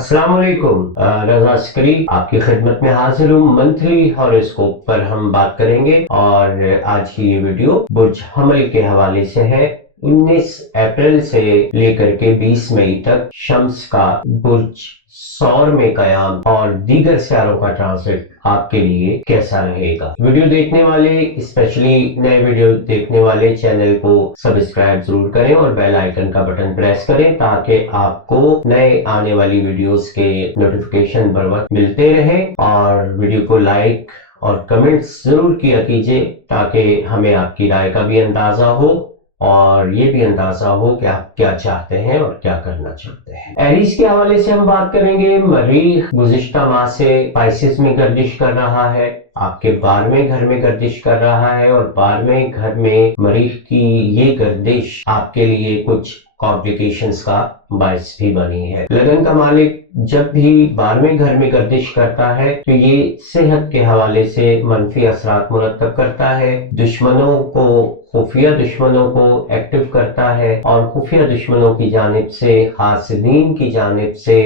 अस्सलाम वालेकुम। रज़ा अस्करी आपकी खिदमत में हाजिर हूँ। मंथली हॉरोस्कोप पर हम बात करेंगे और आज की ये वीडियो बुर्ज हमल के हवाले से है। 19 अप्रैल से लेकर के 20 मई तक शम्स का बुर्ज सौर में कयाम और दीगर सितारों का ट्रांजिट आपके लिए कैसा रहेगा। वीडियो देखने वाले, स्पेशली नए वीडियो देखने वाले, चैनल को सब्सक्राइब जरूर करें और बेल आइकन का बटन प्रेस करें ताकि आपको नए आने वाली वीडियोस के नोटिफिकेशन बर वक्त मिलते रहें। और वीडियो को लाइक और कमेंट्स जरूर किया कीजिए ताकि हमें आपकी राय का भी अंदाजा हो और ये भी अंदाजा हो कि आप क्या चाहते हैं और क्या करना चाहते हैं। एरीज के हवाले से हम बात करेंगे। मरीख गुज़िश्ता माह से स्पाइसेस में गर्दिश कर रहा है, आपके 12वें घर में गर्दिश कर रहा है और 12वें घर में मरीख की ये गर्दिश आपके लिए कुछ कॉम्प्लिकेशंस का बायस भी बनी है। लगन का मालिक जब भी 12वें घर में गर्दिश करता है तो ये सेहत के हवाले से मनफी असरात मुरतब करता है, दुश्मनों को, खुफिया दुश्मनों को एक्टिव करता है और खुफिया दुश्मनों की जानिब से, हासिदीन की जानिब से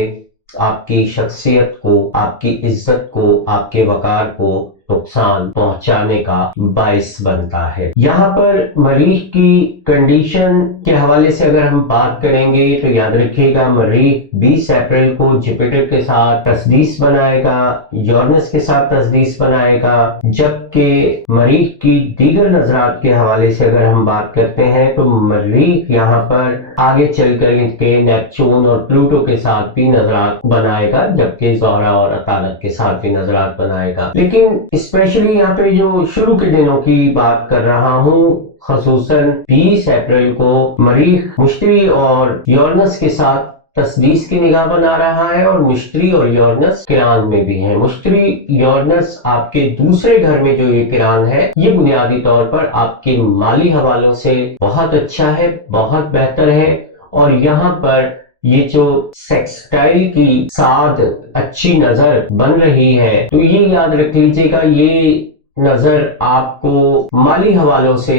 आपकी शख्सियत को, आपकी इज्जत को, आपके वकार को नुकसान पहुंचाने का बायस बनता है। यहाँ पर मरीख की कंडीशन के हवाले से अगर हम बात करेंगे तो याद रखिएगा, मरीख 20 अप्रैल को जुपिटर के साथ तस्दीस बनाएगा, यूरेनस के साथ तस्दीस बनाएगा। जबकि मरीख की दीगर नजरात के हवाले से अगर हम बात करते हैं तो मरीख यहाँ पर आगे चल कर के नेपच्यून और प्लूटो के साथ भी नजरात बनाएगा, जबकि ज़ोहरा और अतालत के साथ भी नजरात बनाएगा। लेकिन स्पेशली यहाँ पे जो शुरू के दिनों की बात कर रहा हूँ, खसूसन 20 अप्रैल को मरीख मुश्तरी और यूरेनस के साथ तस्दीस की निगाह बना रहा है और मुश्तरी और यूरेनस किरान में भी है। मुश्तरी यूरेनस आपके दूसरे घर में जो ये किरान है, ये बुनियादी तौर पर आपके माली हवालों से बहुत अच्छा है, बहुत बेहतर है। और यहाँ पर ये जो सेक्सटाइल की साथ अच्छी नजर बन रही है तो ये याद रख लीजिएगा, ये नजर आपको माली हवालों से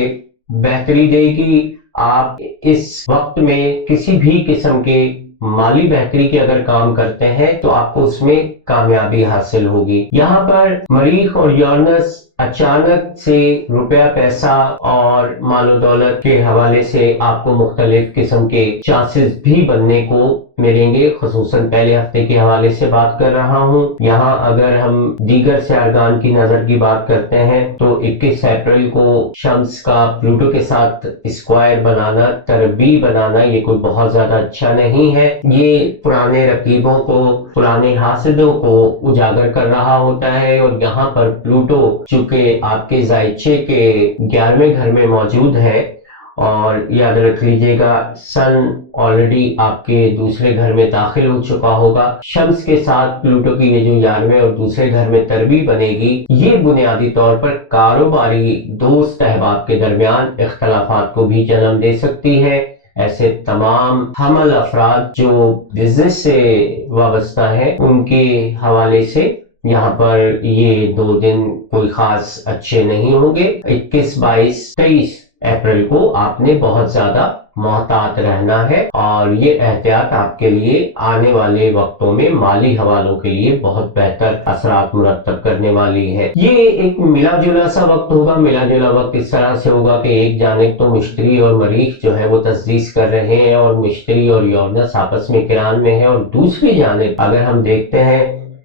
बेहतरी देगी। आप इस वक्त में किसी भी किस्म के माली बेहतरी के अगर काम करते हैं तो आपको उसमें कामयाबी हासिल होगी। यहाँ पर मरीख और यूरेनस अचानक से रुपया, पैसा और मालो दौलत के हवाले से आपको मुख्तलिफ किस्म के चांसेस भी बनने को मिलेंगे। खसूसन पहले हफ्ते के हवाले से बात कर रहा हूँ। यहाँ अगर हम दीगर सियारगान की नजर की बात करते हैं तो 21 अप्रैल को शम्स का प्लूटो के साथ स्क्वायर बनाना, तरबी बनाना, ये कोई बहुत ज्यादा अच्छा नहीं है। ये पुराने रकीबों को, पुराने हासिदों को उजागर कर रहा होता है। और यहाँ पर प्लूटो चूंकि आपके जायचे के 11वें घर में मौजूद है और याद रख लीजिएगा, सन ऑलरेडी आपके दूसरे घर में दाखिल हो चुका होगा। शम्स के साथ प्लूटो की ये जो 11वें और दूसरे घर में तरबी बनेगी, ये बुनियादी तौर पर कारोबारी दोस्त अहबाब के दरमियान इख्तलाफात को भी जन्म दे सकती है। ऐसे तमाम हमल अफराद जो बिजनेस से वाबस्ता है उनके हवाले से यहाँ पर ये 2 दिन कोई खास अच्छे नहीं होंगे। 21, 22, 23 अप्रैल को आपने बहुत ज्यादा मोहतात रहना है और ये एहतियात आपके लिए आने वाले वक्तों में माली हवालों के लिए बहुत बेहतर असरात मुरतब करने वाली है। ये एक मिला जुला सा वक्त होगा। मिला जुला वक्त इस तरह से होगा कि एक जानिब तो मुश्तरी और मरीख जो है वो तस्दीस कर रहे हैं और मुश्तरी और यूरेनस आपस में किरान में है, और दूसरी जानिब अगर हम देखते हैं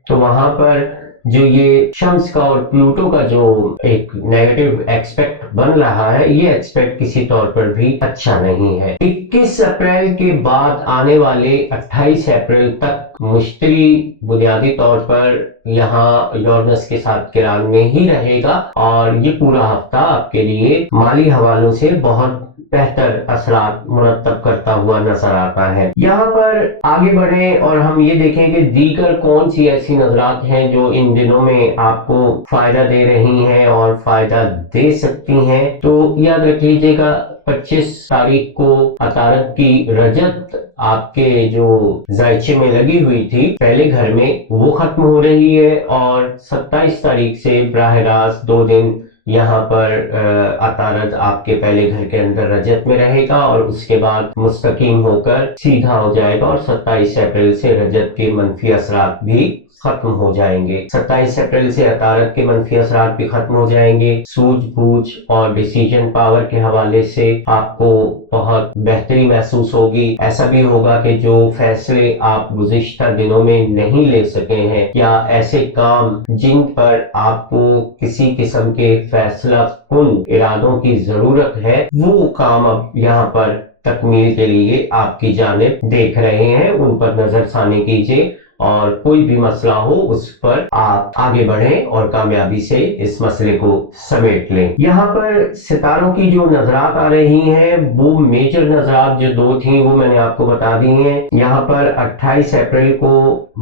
तो वहां पर जो ये शम्स का और प्लूटो का जो एक नेगेटिव एक्सपेक्ट बन रहा है, ये एक्सपेक्ट किसी तौर पर भी अच्छा नहीं है। 21 अप्रैल के बाद आने वाले 28 अप्रैल तक मुश्तरी बुनियादी तौर पर यहाँ यूरेनस के साथ किरान में ही रहेगा और ये पूरा हफ्ता आपके लिए माली हवालों से बहुत बेहतर असरात मुरतब करता हुआ नजर आता है। यहाँ पर आगे बढ़े और हम ये देखें कि दीगर कौन सी ऐसी नजरात हैं जो इन दिनों में आपको फायदा दे रही हैं और फायदा दे सकती हैं। तो याद रख लीजिएगा, 25 तारीख को अतारत की रजत आपके जो जायचे में लगी हुई थी पहले घर में, वो खत्म हो रही है और 27 तारीख से बराह रास्त 2 दिन यहाँ पर अतारद आपके पहले घर के अंदर रजत में रहेगा और उसके बाद मुस्तकीम होकर सीधा हो जाएगा और 27 अप्रैल से रजत के मनफी असरात भी खत्म हो जाएंगे। 27 अप्रैल से अतारत के मनफी असरात भी खत्म हो जाएंगे। सूझबूझ और डिसीजन पावर के हवाले से आपको बहुत बेहतरी महसूस होगी। ऐसा भी होगा कि जो फैसले आप गुज़िश्ता दिनों में नहीं ले सके हैं या ऐसे काम जिन पर आपको किसी किस्म के फैसला कुन इरादों की जरूरत है, वो काम अब यहाँ पर तकमील के लिए आपकी जानिब देख रहे हैं। उन पर नजरसानी कीजिए और कोई भी मसला हो उस पर आप आगे बढ़ें और कामयाबी से इस मसले को समेट लें। यहाँ पर सितारों की जो नजरात आ रही हैं वो मेजर नजरात जो दो थी वो मैंने आपको बता दी हैं। यहाँ पर 28 अप्रैल को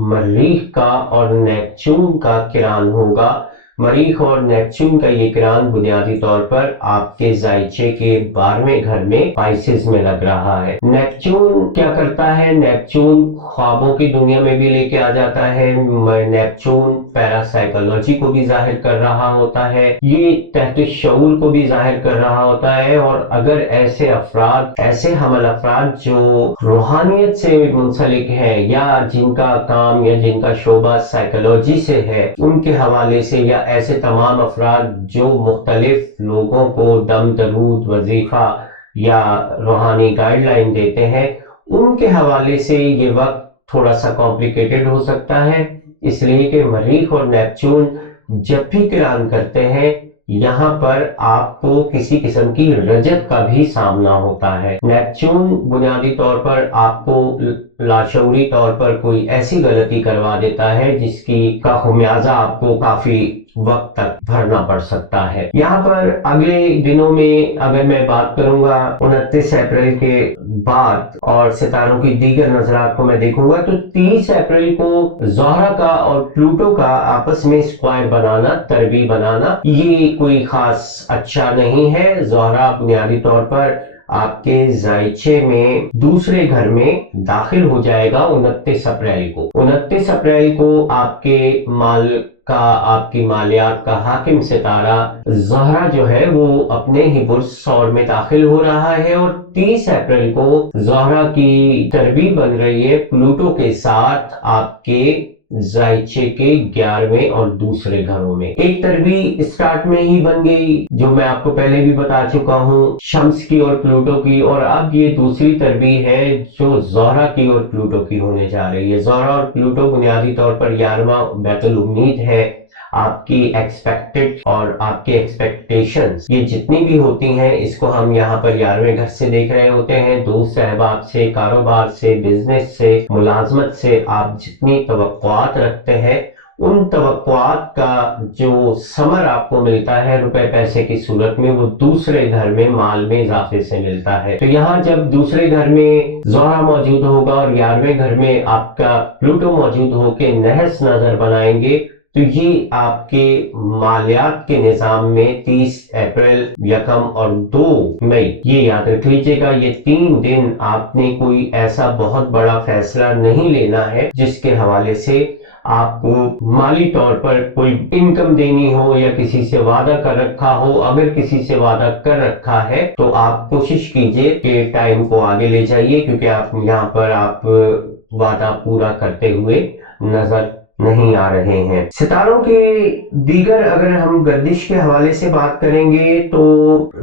मरीख का और नेपच्यून का किरान होगा। मरीख और नेपच्यून का ये किरान बुनियादी तौर पर आपके जायचे के 12वें घर में पाइसेस में लग रहा है। नेपच्यून क्या करता है? नेपच्यून ख्वाबों की दुनिया में भी लेके आ जाता है। नेपच्यून पैरासाइकोलॉजी को भी जाहिर कर रहा होता है, ये तहत शऊर को भी जाहिर कर रहा होता है। और अगर ऐसे अफराद, ऐसे हमल अफराद जो रूहानियत से मुंसलिक है या जिनका काम या जिनका शोबा साइकोलॉजी से है, उनके हवाले से, या ऐसे तमाम अफराद जो मुख्तलिफ लोगों को दम दरूद वजीफा या रूहानी गाइडलाइन देते हैं, उनके हवाले से ये वक्त थोड़ा सा कॉम्प्लिकेटेड हो सकता है। इसलिए कि मरीख और नेपच्यून जब भी किरान करते हैं यहाँ पर आपको किसी किस्म की रजत का भी सामना होता है। नेपच्यून बुनियादी तौर पर आपको लाशऊरी तौर पर कोई ऐसी गलती करवा देता है जिसकी का खुमियाजा आपको काफी वक्त तक भरना पड़ सकता है। यहाँ पर अगले दिनों में अगर मैं बात करूंगा 29 अप्रैल के बाद और सितारों की दीगर नजरात को मैं देखूंगा तो 30 अप्रैल को ज़ोहरा का और प्लूटो का आपस में स्क्वायर बनाना, तरबी बनाना, ये कोई खास अच्छा नहीं है। ज़ोहरा बुनियादी तौर पर आपके जायचे में दूसरे घर में दाखिल हो जाएगा 29 अप्रैल को। 29 अप्रैल को आपके माल का, आपकी मालियात का हाकिम सितारा ज़ोहरा जो है वो अपने ही बुर्ज सौर में दाखिल हो रहा है और 30 अप्रैल को ज़ोहरा की तरबी बन रही है प्लूटो के साथ आपके जायचे के 11वें और दूसरे घरों में। एक तरबी स्टार्ट में ही बन गई जो मैं आपको पहले भी बता चुका हूँ, शम्स की और प्लूटो की, और अब ये दूसरी तरबी है जो ज़ोहरा की और प्लूटो की होने जा रही है। ज़ोहरा और प्लूटो बुनियादी तौर पर 11वां बैतुल उम्मीद है। आपकी एक्सपेक्टेड और आपके एक्सपेक्टेशंस ये जितनी भी होती हैं, इसको हम यहाँ पर 11वें घर से देख रहे होते हैं। दोस्त अहबाब से, कारोबार से, बिजनेस से, मुलाजमत से आप जितनी तवक्कुआत रखते हैं, उन तवक्कुआत का जो समर आपको मिलता है रुपए पैसे की सूरत में, वो दूसरे घर में माल में इजाफे से मिलता है। तो यहाँ जब दूसरे घर में ज़ोहरा मौजूद होगा और 11वें घर में आपका प्लूटो मौजूद होकर नहस नजर बनाएंगे, तो ये आपके मालियात के निज़ाम में 30 अप्रैल, 1 और 2 मई, ये याद रख लीजिएगा, ये 3 दिन आपने कोई ऐसा बहुत बड़ा फैसला नहीं लेना है जिसके हवाले से आपको माली तौर पर कोई इनकम देनी हो या किसी से वादा कर रखा हो। अगर किसी से वादा कर रखा है तो आप कोशिश कीजिए कि टाइम को आगे ले जाइए, क्योंकि आप यहाँ पर आप वादा पूरा करते हुए नजर नहीं आ रहे हैं। सितारों के दीगर अगर हम गर्दिश के हवाले से बात करेंगे तो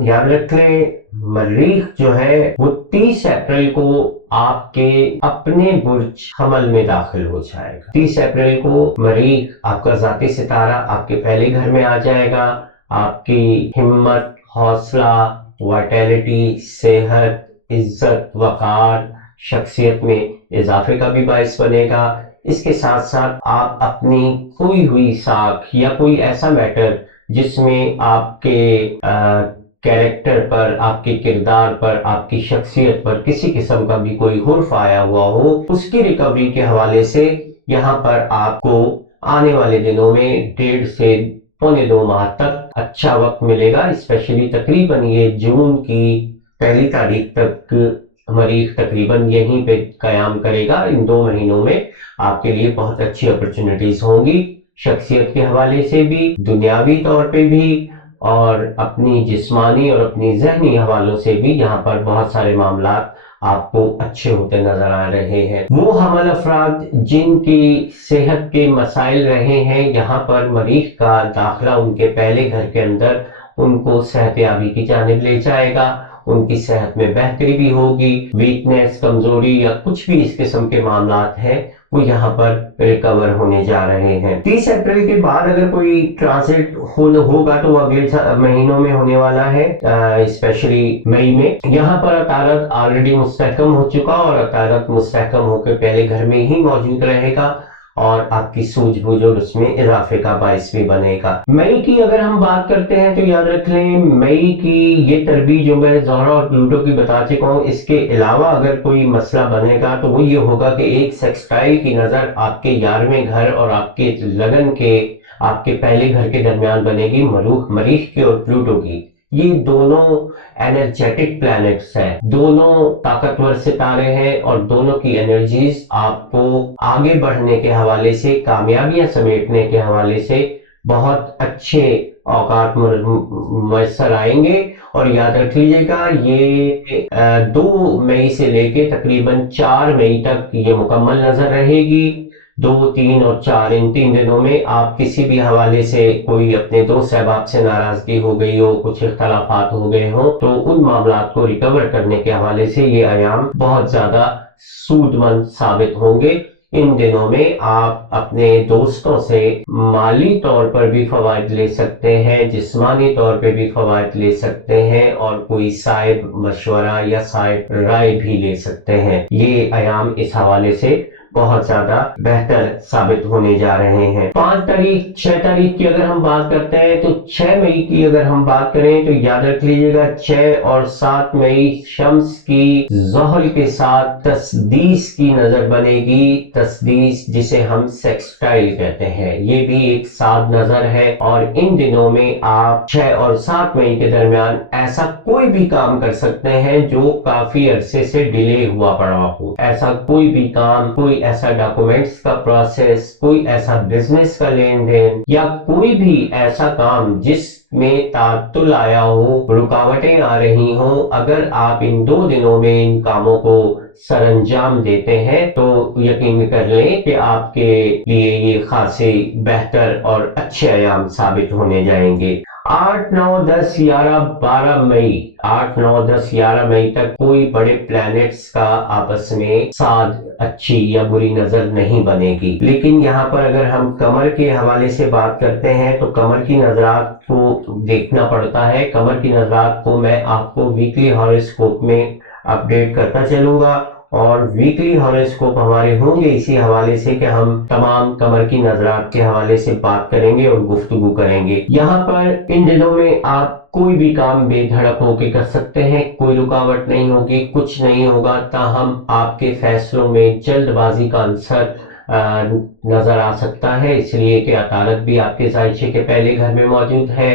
याद रख लें, मरीख जो है वो 30 अप्रैल को आपके अपने बुर्ज हमल में दाखिल हो जाएगा। 30 अप्रैल को मरीख आपका जाती सितारा आपके पहले घर में आ जाएगा। आपकी हिम्मत, हौसला, वाइटैलिटी, सेहत, इज्जत, वकार, शख्सियत में इजाफे का भी बाइस बनेगा। इसके साथ साथ आप अपनी खोई हुई साख या कोई ऐसा मैटर जिसमें आपके कैरेक्टर पर, आपके किरदार पर, आपकी शख्सियत पर किसी किस्म का भी कोई हुर्फ आया हुआ हो, उसकी रिकवरी के हवाले से यहाँ पर आपको आने वाले दिनों में 1.5 से 1.25 माह तक अच्छा वक्त मिलेगा। स्पेशली तकरीबन ये जून की 1 तारीख तक मरीख तकरीबन यहीं पे कयाम करेगा। इन 2 महीनों में आपके लिए बहुत अच्छी अपॉर्चुनिटीज होंगी, शख्सियत के हवाले से भी, दुनियावी तौर पे भी, اور اپنی جسمانی اور اپنی ذہنی حوالوں سے بھی یہاں پر بہت سارے معاملات آپ کو اچھے ہوتے نظر آ رہے ہیں۔ وہ حامل افراد جن کی صحت کے مسائل رہے ہیں، یہاں پر مریخ کا داخلہ ان کے پہلے گھر کے اندر ان کو صحت یابی کی جانب لے جائے گا، ان کی صحت میں بہتری بھی ہوگی، ویکنیس، کمزوری یا کچھ بھی اس قسم کے معاملات ہیں وہ یہاں پر ریکور ہونے جا رہے ہیں۔ 30 اپریل کے بعد اگر کوئی ٹرانزٹ ہوگا تو وہ اگلے مہینوں میں ہونے والا ہے، اسپیشلی مئی میں۔ یہاں پر عطارد آلریڈی مستحکم ہو چکا اور عطارد مستحکم ہو کے پہلے گھر میں ہی موجود رہے گا اور آپ کی سوجھ بوجھ اور اس میں اضافے کا باعث بھی بنے گا۔ مئی کی اگر ہم بات کرتے ہیں تو یاد رکھ لیں مئی کی یہ تربیت جو میں زہرہ اور پلوٹو کی بتا چکا ہوں، اس کے علاوہ اگر کوئی مسئلہ بنے گا تو وہ یہ ہوگا کہ ایک سیکسٹائل کی نظر آپ کے 11ویں گھر اور آپ کے لگن کے آپ کے پہلے گھر کے درمیان بنے گی، مریخ کے اور پلوٹو کی۔ یہ دونوں انرجیٹک پلانٹس ہیں، دونوں طاقتور ستارے ہیں اور دونوں کی انرجیز آپ کو آگے بڑھنے کے حوالے سے، کامیابیاں سمیٹنے کے حوالے سے بہت اچھے اوقات میسر آئیں گے۔ اور یاد رکھ لیجئے گا یہ 2 مئی سے لے کے تقریباً 4 مئی تک یہ مکمل نظر رہے گی۔ 2، 3 اور 4 ان 3 دنوں میں آپ کسی بھی حوالے سے کوئی اپنے دوست احباب سے ناراضگی ہو گئی ہو، کچھ اختلافات ہو گئے ہوں تو ان معاملات کو ریکور کرنے کے حوالے سے یہ ایام بہت زیادہ سود مند ثابت ہوں گے۔ ان دنوں میں آپ اپنے دوستوں سے مالی طور پر بھی فوائد لے سکتے ہیں، جسمانی طور پہ بھی فوائد لے سکتے ہیں اور کوئی صائب مشورہ یا صائب رائے بھی لے سکتے ہیں۔ یہ ایام اس حوالے سے بہت زیادہ بہتر ثابت ہونے جا رہے ہیں۔ 5 تاریخ 6 تاریخ کی اگر ہم بات کرتے ہیں تو 6 مئی کی اگر ہم بات کریں تو یاد رکھ لیجئے گا 6 اور 7 مئی شمس کی زحل کے ساتھ تسدیس کی نظر بنے گی۔ تسدیس جسے ہم سیکسٹائل کہتے ہیں، یہ بھی ایک سات نظر ہے اور ان دنوں میں آپ 6 اور 7 مئی کے درمیان ایسا کوئی بھی کام کر سکتے ہیں جو کافی عرصے سے ڈیلے ہوا پڑا ہو۔ ایسا کوئی بھی کام، کوئی ایسا ڈاکومنٹس کا پروسیس، کوئی ایسا بزنس کا لین دین یا کوئی بھی ایسا کام جس میں تعطل آیا ہو، رکاوٹیں آ رہی ہوں، اگر آپ ان 2 دنوں میں ان کاموں کو سر انجام دیتے ہیں تو یقین کر لیں کہ آپ کے لیے یہ خاصے بہتر اور اچھے ایام ثابت ہونے جائیں گے۔ 8، 9، 10، 11، 12 مئی 8، 9، 10، 11 مئی تک کوئی بڑے پلانٹس کا آپس میں ساتھ اچھی یا بری نظر نہیں بنے گی، لیکن یہاں پر اگر ہم قمر کے حوالے سے بات کرتے ہیں تو قمر کی نظرات کو دیکھنا پڑتا ہے۔ قمر کی نظرات کو میں آپ کو ویکلی ہاروسکوپ میں اپڈیٹ کرتا چلوں گا اور ویکلی ہاروسکوپ ہمارے ہوں گے اسی حوالے سے کہ ہم تمام قمر کی نظرات کے حوالے سے بات کریں گے اور گفتگو کریں گے۔ یہاں پر ان دنوں میں آپ کوئی بھی کام بے دھڑک ہو کے کر سکتے ہیں، کوئی رکاوٹ نہیں ہوگی، کچھ نہیں ہوگا، تاہم آپ کے فیصلوں میں جلد بازی کا عنصر نظر آ سکتا ہے، اس لیے کہ عطارد بھی آپ کے ذائچے کے پہلے گھر میں موجود ہے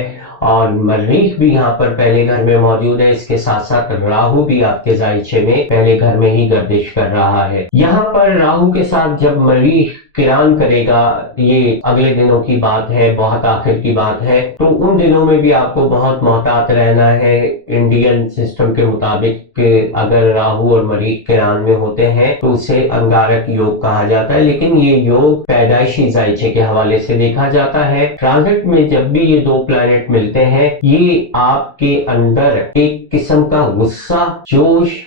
اور مریخ بھی یہاں پر پہلے گھر میں موجود ہے، اس کے ساتھ ساتھ راہو بھی آپ کے ذائچے میں پہلے گھر میں ہی گردش کر رہا ہے۔ یہاں پر راہو کے ساتھ جب مریخ کران کرے گا، یہ اگلے دنوں کی بات ہے، بہت آخر کی بات ہے، تو ان دنوں میں بھی آپ کو بہت محتاط رہنا ہے۔ انڈین سسٹم کے مطابق کہ اگر راہو اور مریخ کران میں ہوتے ہیں تو اسے انگارک یوگ کہا جاتا ہے، لیکن یہ یوگ پیدائشی ذائچے کے حوالے سے دیکھا جاتا ہے۔ ٹرانزٹ میں جب بھی یہ 2 پلانٹ ملتے ہیں، یہ آپ کے اندر ایک قسم کا غصہ، جوش،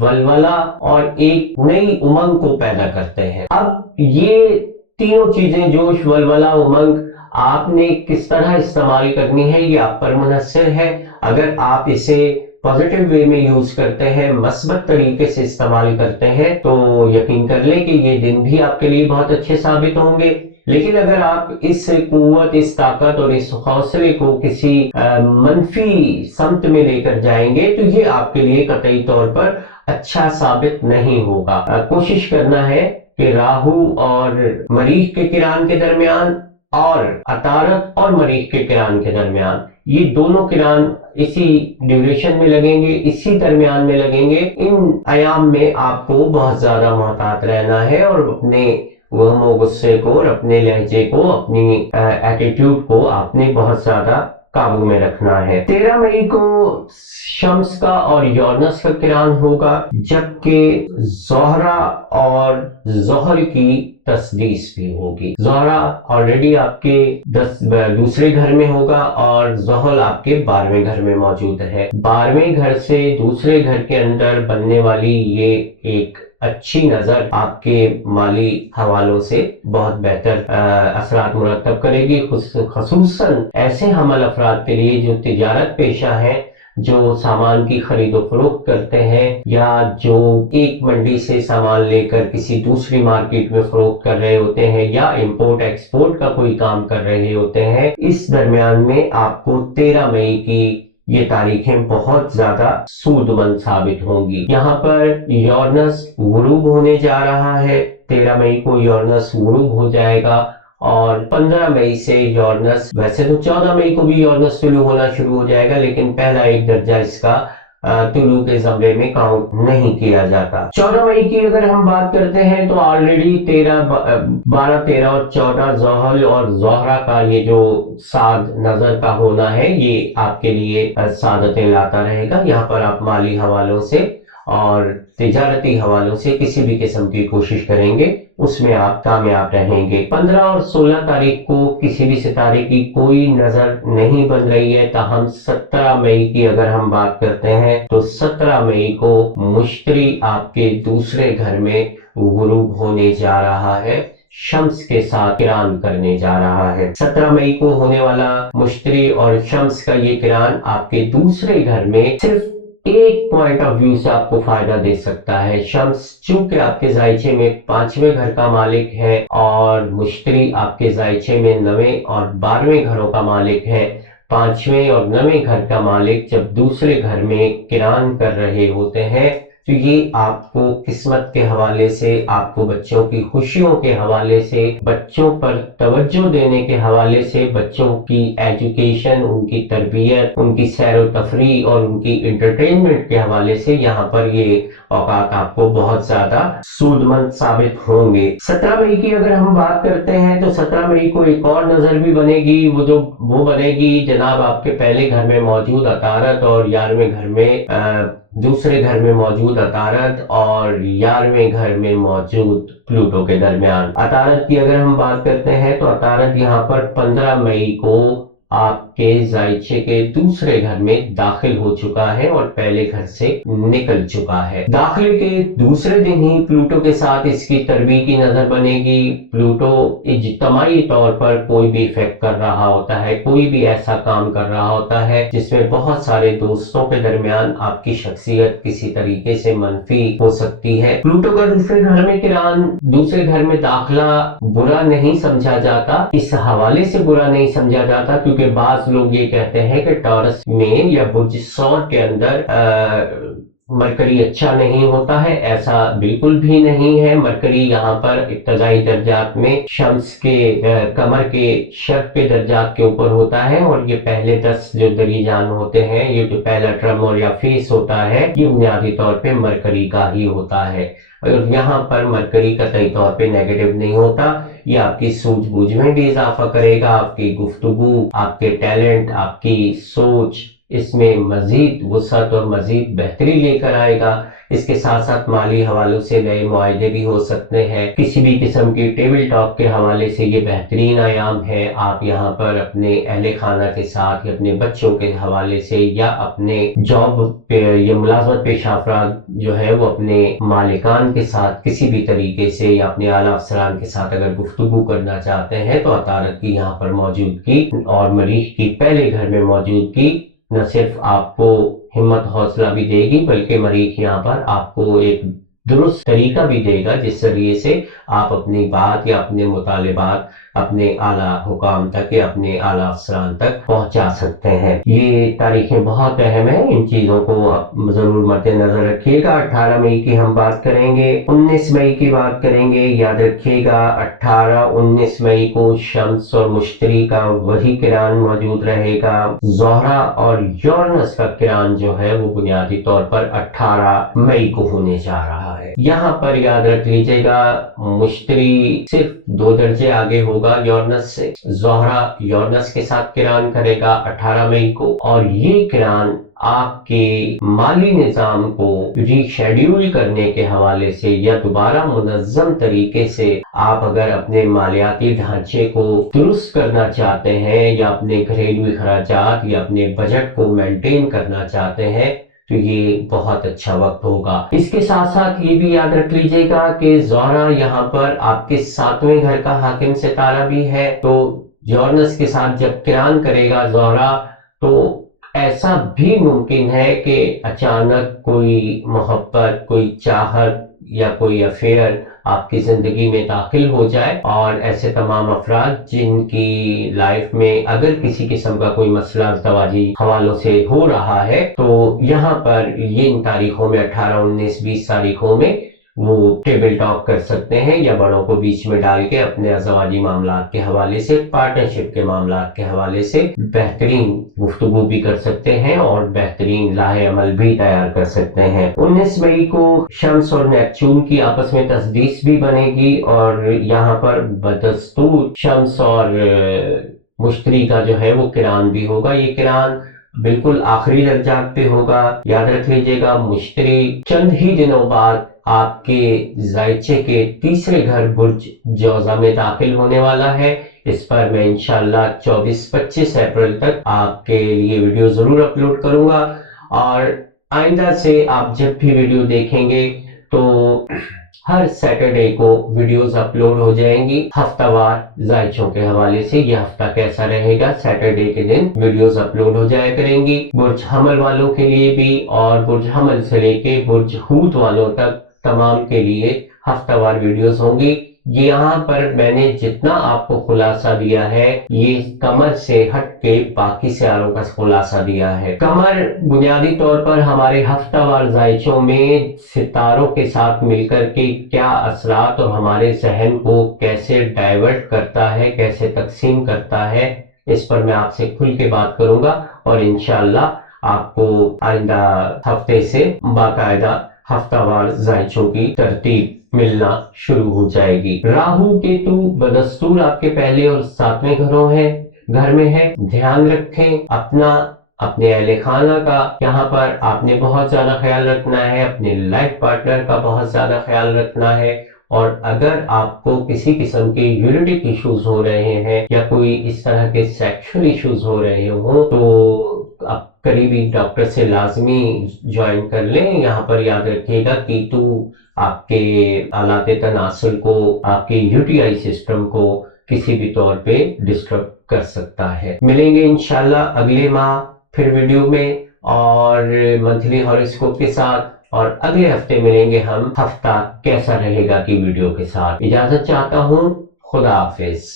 ولولہ اور ایک نئی امنگ کو پیدا کرتے ہیں۔ اب یہ تینوں چیزیں، جوش، ولولہ، امنگ، آپ نے کس طرح استعمال کرنی ہے یہ آپ پر منحصر ہے۔ اگر آپ اسے پازیٹیو وے میں یوز کرتے ہیں، مثبت طریقے سے استعمال کرتے ہیں تو یقین کر لیں کہ یہ دن بھی آپ کے لیے بہت اچھے ثابت ہوں گے، لیکن اگر آپ اس قوت، اس طاقت اور اس حوصلے کو کسی منفی سمت میں لے کر جائیں گے تو یہ آپ کے لیے قطعی طور پر اچھا ثابت نہیں ہوگا۔ کوشش کرنا ہے کہ راہو اور مریخ کے کران کے درمیان اور عطارد اور مریخ کے کران کے درمیان، یہ دونوں کران اسی ڈیوریشن میں لگیں گے، اسی درمیان میں لگیں گے۔ ان ایام میں آپ کو بہت زیادہ محتاط رہنا ہے اور اپنے غم و غصے کو اور اپنے لہجے کو، اپنی ایٹیٹیوڈ کو آپ نے بہت زیادہ काबू में रखना है। 13 मई को शम्स का और यूरेनस का किरान होगा, जबकि ज़ोहरा और ज़ोहल की तस्दीस भी होगी। ज़ोहरा ऑलरेडी आपके दूसरे घर में होगा और ज़ोहल आपके 12वें घर में मौजूद है। 12वें घर से दूसरे घर के अंदर बनने वाली ये एक अच्छी नजर आपके माली हवालों से बहुत बेहतर असरात मुरतब करेगी, खसूसन ऐसे हमल अफराद के लिए जो तिजारत पेशा है, जो सामान की खरीदो फरोख्त करते हैं या जो एक मंडी से सामान लेकर किसी दूसरी मार्केट में फरोख्त कर रहे होते हैं या इंपोर्ट एक्सपोर्ट का कोई काम कर रहे होते हैं। इस दरमियान में आपको 13 मई की ये तारीखें बहुत ज्यादा सूदमंद साबित होंगी। यहाँ पर यूरेनस गुरूब होने जा रहा है, 13 मई को यूरेनस गुरूब हो जाएगा और 15 मई से यूरेनस, वैसे तो 14 मई को भी यूरेनस तुलू होना शुरू हो जाएगा, लेकिन पहला एक दर्जा इसका तुलू के ज़मरे में काउंट नहीं किया जाता। 14 मई की अगर हम बात करते हैं तो ऑलरेडी 12, 13 और 14 ज़ोहल और ज़ोहरा का ये जो साद नजर का होना है, ये आपके लिए सादतें लाता रहेगा। यहाँ पर आप माली हवालों से और तिजारती हवालों से किसी भी किस्म की कोशिश करेंगे, उसमें आप कामयाब रहेंगे। 15 और 16 तारीख को किसी भी सितारे की कोई नजर नहीं बन रही है, ताहम 17 मई की अगर हम बात करते हैं तो 17 मई को मुश्तरी आपके दूसरे घर में गुरूब होने जा रहा है, शम्स के साथ किरान करने जा रहा है। 17 मई को होने वाला मुश्तरी और शम्स का ये किरान आपके दूसरे घर में सिर्फ एक पॉइंट ऑफ व्यू से आपको फायदा दे सकता है। शम्स चूंकि आपके जायचे में 5वें घर का मालिक है और मुश्तरी आपके जायचे में 9वें और 12वें घरों का मालिक है, 5वें और 9वें घर का मालिक जब दूसरे घर में किरान कर रहे होते हैं तो ये आपको किस्मत के हवाले से, आपको बच्चों की खुशियों के हवाले से, बच्चों पर तवज्जो देने के हवाले से, बच्चों की एजुकेशन, उनकी तरबियत, उनकी सैर व तफरीह और उनकी इंटरटेनमेंट के हवाले से यहाँ पर ये औकात आपको बहुत ज्यादा सूदमंद साबित होंगे। 17 मई की अगर हम बात करते हैं तो 17 मई को एक और नजर भी बनेगी, वो बनेगी जनाब आपके पहले घर में मौजूद अतारत और 11वें घर में दूसरे घर में मौजूद अतारत और 11वें घर में मौजूद प्लूटो के दरमियान। अतारत की अगर हम बात करते हैं तो अतारत यहाँ पर 15 मई को आपके जायचे के दूसरे घर में दाखिल हो चुका है और पहले घर से निकल चुका है। दाखिले के दूसरे दिन ही प्लूटो के साथ इसकी तरबीह की नजर बनेगी। प्लूटो इज्तिमाई तौर पर कोई भी इफेक्ट कर रहा होता है, कोई भी ऐसा काम कर रहा होता है जिसमें बहुत सारे दोस्तों के दरमियान आपकी शख्सियत किसी तरीके से मनफी हो सकती है। प्लूटो का दूसरे घर में किरान, दूसरे घर में दाखिला बुरा नहीं समझा जाता, इस हवाले से बुरा नहीं समझा जाता क्योंकि बाज लोग ये कहते हैं कि टॉरस में या बुर्ज सौर के अंदर मरकरी अच्छा नहीं होता है। ऐसा बिल्कुल भी नहीं है। मरकरी यहाँ पर इब्तदाई दर्जात में शम्स के कमर के शर्क के दर्जात के ऊपर होता है और ये पहले 10 जो दरीजान होते हैं, ये जो पहला ट्रम और या फेस होता है, ये बुनियादी तौर पे मरकरी का ही होता है और यहाँ पर मरकरी कतई तौर पे नेगेटिव नहीं होता। ये आपकी सूझबूझ में भी इजाफा करेगा, आपकी गुफ्तगू, आपके टैलेंट, आपकी सोच, इसमें मजीद वुसअत और मजीद बेहतरी लेकर आएगा। इसके साथ साथ माली हवालों से नए मुआहदे भी हो सकते हैं। किसी भी किस्म की टेबल टॉक के हवाले से ये बेहतरीन आयाम है। आप यहाँ पर अपने अहले खाना के साथ या अपने बच्चों के हवाले से या अपने जॉब पे या मुलाजमत पेशा अफराद जो है वो अपने मालिकान के साथ किसी भी तरीके से या अपने आला अफसरान के साथ अगर गुफ्तगू करना चाहते हैं तो अतारत की यहाँ पर मौजूदगी और मरीख की पहले घर में मौजूदगी न सिर्फ आपको हिम्मत हौसला भी देगी बल्कि मरीख यहाँ पर आपको एक दुरुस्त तरीका भी देगा जिस जरिए से आप अपनी बात या अपने मुतालिबात अपने आला हुकाम तक या अपने आला अफसरान तक पहुंचा सकते हैं। ये तारीखें बहुत अहम है, इन चीजों को आप जरूर मद्देनजर रखिएगा। 18 मई की हम बात करेंगे, 19 मई की बात करेंगे। याद रखिएगा 18-19 मई को शम्स और मुश्तरी का वही किरान मौजूद रहेगा। ज़ोहरा और यूरेनस का किरान जो है वो बुनियादी तौर पर 18 मई को होने जा रहा है। यहाँ पर याद रख लीजिएगा मुश्तरी सिर्फ 2 दर्जे आगे होगा यूरेनस से। ज़ोहरा यूरेनस के साथ किरान करेगा 18 मई को, और ये किरान आपके माली निज़ाम को रीशेड्यूल करने के हवाले से या दोबारा मुनज़्ज़म तरीके से आप अगर अपने मालियाती ढांचे को दुरुस्त करना चाहते हैं या अपने घरेलू खर्चात या अपने बजट को मेंटेन करना चाहते हैं तो ये बहुत अच्छा वक्त होगा। इसके साथ साथ ये भी याद रख लीजिएगा कि ज़ोहरा यहाँ पर आपके 7वें घर का हाकिम सितारा भी है, तो यूरेनस के साथ जब किरान करेगा ज़ोहरा तो ऐसा भी मुमकिन है कि अचानक कोई मोहब्बत, कोई चाहत या कोई अफेयर आपकी जिंदगी में दाखिल हो जाए, और ऐसे तमाम अफराद जिनकी लाइफ में अगर किसी किस्म का कोई मसला ज़वाजी हवालों से हो रहा है तो यहाँ पर ये इन तारीखों में 18, 19, 20 तारीखों में वो टेबल टॉक कर सकते हैं या बड़ों को बीच में डाल के अपने अज़वाजी मामलात के हवाले से, पार्टनरशिप के मामलात के हवाले से बेहतरीन गुफ्तगू भी कर सकते हैं और बेहतरीन लाहे अमल भी तैयार कर सकते हैं। 19 मई को शम्स और नेपच्यून की आपस में तस्दीस भी बनेगी और यहाँ पर बदस्तूर शम्स और मुश्तरी का जो है वो किरान भी होगा। ये किरान बिल्कुल आखिरी दर्जात पे होगा। याद रख लीजिएगा मुश्तरी चंद ही दिनों बाद आपके जायचे के 3रे घर बुर्ज जौजा में दाखिल होने वाला है। इस पर मैं इंशाल्लाह 24-25 अप्रैल तक आपके लिए वीडियो जरूर अपलोड करूंगा, और आइंदा से आप जब भी वीडियो देखेंगे तो हर सैटरडे को वीडियोस अपलोड हो जाएंगी हफ्तावार जायचों के हवाले से। ये हफ्ता कैसा रहेगा, सैटरडे के दिन वीडियोस अपलोड हो जाया करेंगी बुर्ज हमल वालों के लिए भी, और बुर्ज हमल से लेके बुर्ज हूत वालों तक तमाम के लिए हफ्तावार वीडियोस होंगी। ये यहाँ पर मैंने जितना आपको खुलासा दिया है ये कमर से हट के बाकी सियारों का खुलासा दिया है। कमर बुनियादी तौर पर हमारे हफ्तावार जायचों में सितारों के साथ मिलकर के क्या असरात और हमारे जहन को कैसे डाइवर्ट करता है, कैसे तकसीम करता है, इस पर मैं आपसे खुल के बात करूंगा, और इंशाअल्लाह आपको आइंदा हफ्ते से बाकायदा हफ्तावार जायचों की तरतीब मिलना शुरू हो जाएगी। राहु केतु बदस्तूर आपके पहले और 7वें घर में है। ध्यान रखें अपने अहले खाना का, यहाँ पर आपने बहुत ज्यादा ख्याल रखना है, अपने लाइफ पार्टनर का बहुत ज्यादा ख्याल रखना है, और अगर आपको किसी किस्म के यूरिटिक इश्यूज हो रहे हैं या कोई इस तरह के सेक्सुअल इश्यूज हो रहे हो तो आप करीबी डॉक्टर से लाजमी ज्वाइन कर लें। यहाँ पर याद रखिएगा कीटू आपके आलाते तनासुल को, आपके यूटीआई सिस्टम को किसी भी तौर पे डिस्टर्ब कर सकता है। मिलेंगे इंशाल्लाह अगले माह फिर वीडियो में और मंथली हॉरोस्कोप के साथ, और अगले हफ्ते मिलेंगे हम हफ्ता कैसा रहेगा की वीडियो के साथ। इजाजत चाहता हूँ, खुदा हाफिज।